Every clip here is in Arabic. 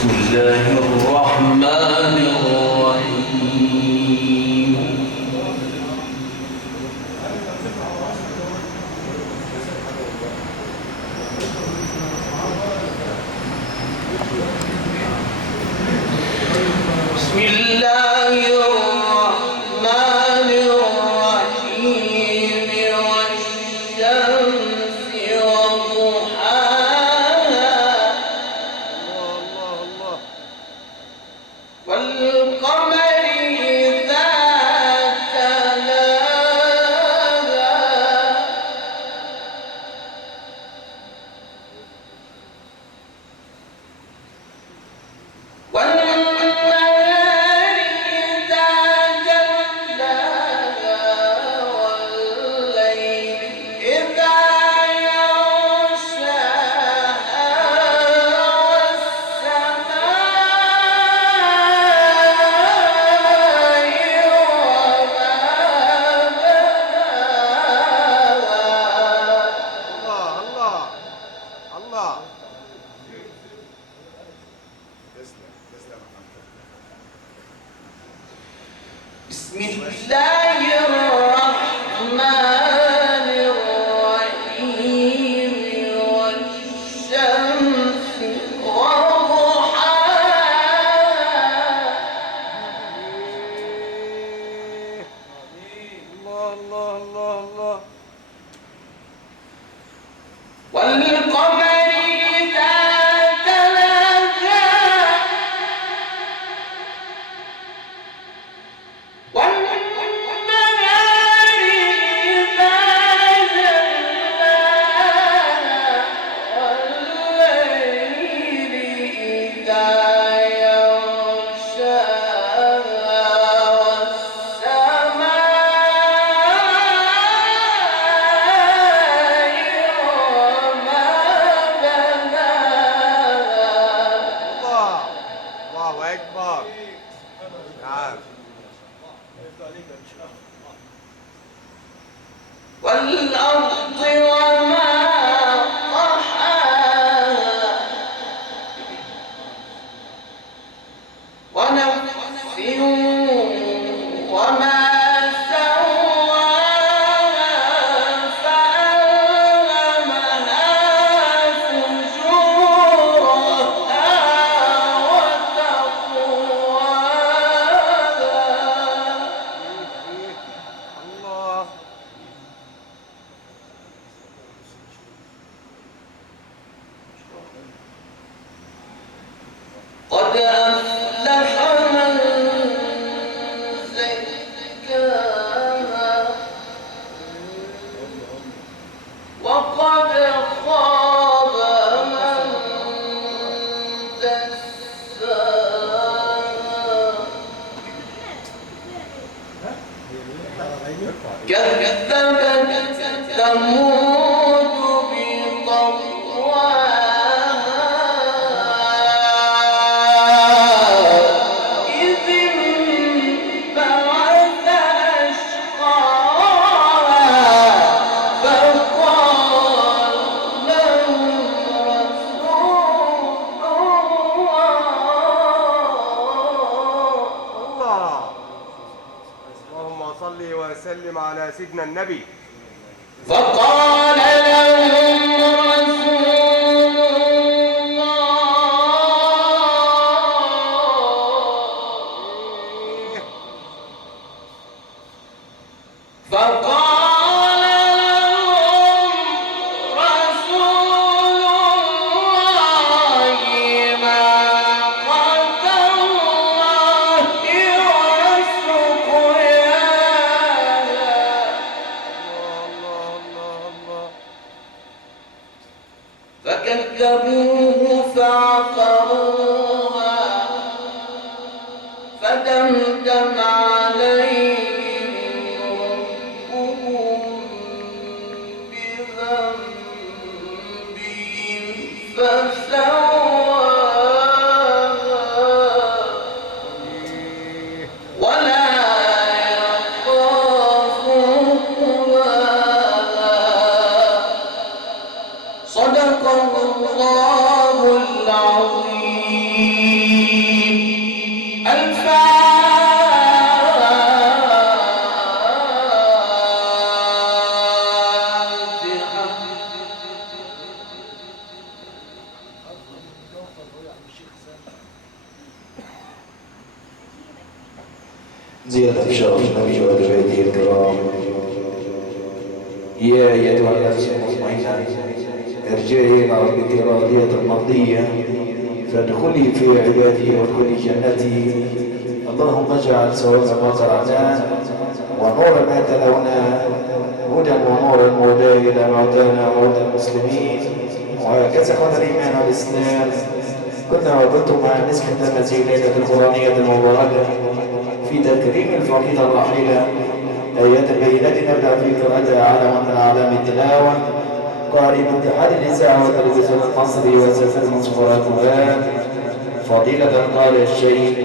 بسم الله الرحمن الرحيم بسم الله الرحمن الرحيم والشمس وضحاها والقمر إذا تلاها والنهار إذا جلاها والليل إذا يغشاها والسماء وما بناها الله تسلم بسم الله الرحمن الرحيم والشمس وضحاها الله والقمر إذا تلاها والنهار إذا جلاها والليل إذا يغشاها والسماء وما بناها الله أكبر. نعم. والأرض وما طحاها ونفس وما سواها فألهمها فجورها وتقواها الله قد أفلح من زكاها وقد خاب من دساها كذبت ثمود بطغواها إذ انبعث أشقاها فقال لهم رسول الله اللهم صل وسلم على سيدنا النبي. فقال لهم رسول الله فقال لهم رسول الله ما قدر الله وسقياها الله فكذبوه فعقروها فدمدم عليهم ربهم بذنبهم فسواها ولا يخاف عقباها. صدق الله العظيم. زيادة بشرف النبي وآله الكرام. يا أيتها النفس المطمئنة ارجعي إلى ربك راضية مرضية فادخلي في عبادي وادخلي جنتي. اللهم اجعل ثواب ما قرأناه ونور ما تلوناه هدى ونورا وهدى إلى موتانا وموتى المسلمين. وهكذا اخوان الإيمان والإسلام كنا وكنتم مع نسبة هذه الليلة القرآنية المباركة في تكريم الفريضة الرحيلة آيات البينات نبدأ في قراءتها على من أعلام التلاوة قارئ اتحاد الإذاعة والتلفزيون المصري وسلسلة من سفراء القرآن فضيلة القارئ الشيخ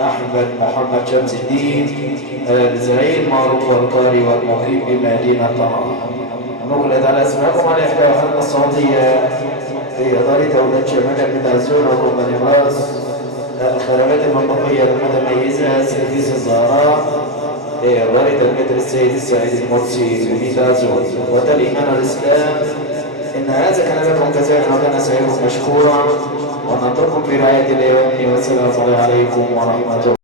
أحمد محمد شمس الدين الزعيم المعروف والقارئ والمقيم بمدينة طنطا. نقلت على أسماءكم على إحدى الحلقة الصوتية في إدارة دولة شمال البتازون وكومباني براس الخدمات المنطقية المتميزة سيرفيس الزهراء إدارة المتر السيد السعيد المرسي بتازون. والإيمان والإسلام إن هذا كان لكم جزاء وكان سعيكم مشكورا ونترككم في رعاية الله والسلام عليكم ورحمة الله.